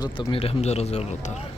हज़रत अमीर हमजा रज़ी अल्लाह तआला।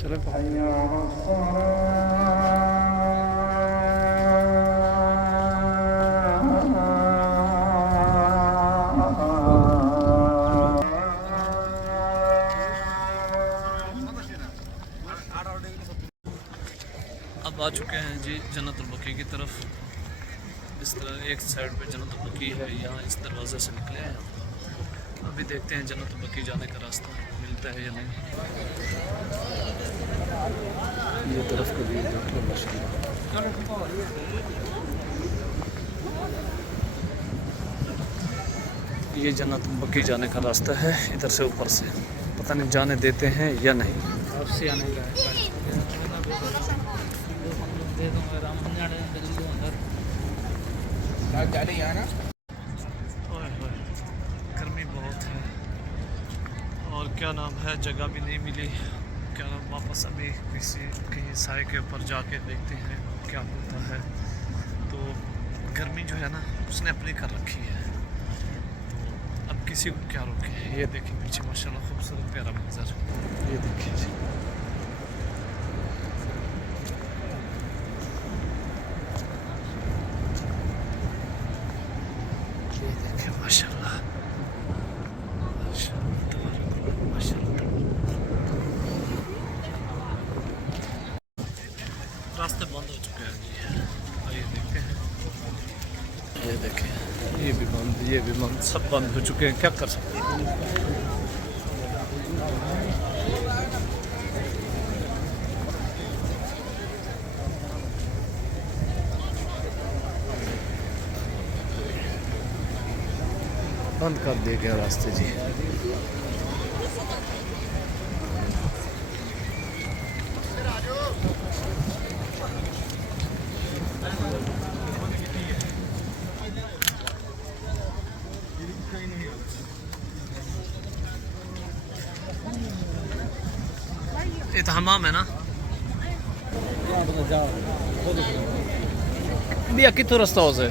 चले अब आ चुके हैं जी जन्नतुल बकी की तरफ। इस तरह एक साइड पे जन्नतुल बकी है, यहाँ इस दरवाज़े से निकले हैं। अभी देखते हैं जन्नतुल बकी जाने का रास्ता मिलता है या नहीं। ये तरफ को भी देख लो माशाल्लाह। ये जन्नतुल बकी जाने का रास्ता है, इधर से ऊपर से पता नहीं जाने देते हैं या नहीं। आपसे आने का है गर्मी बहुत है और क्या नाम है, जगह भी नहीं मिली। क्या नाम, वापस अभी कहीं साए के ऊपर जाके देखते हैं क्या होता है। तो गर्मी जो है ना उसने अपनी कर रखी है, तो अब किसी को क्या रोके। ये देखिए पीछे माशाल्लाह खूबसूरत प्यारा मंजर, ये देखिए जी। माशाल्लाह रास्ते बंद हो चुके हैं जी। आइए देखते हैं। ये देखें, ये भी बंद, सब बंद हो चुके हैं। क्या कर सकते हैं। बंद कर दिए गए रास्ते जी। ये तो हमाम है ना भैया, कितों रास्ता हो से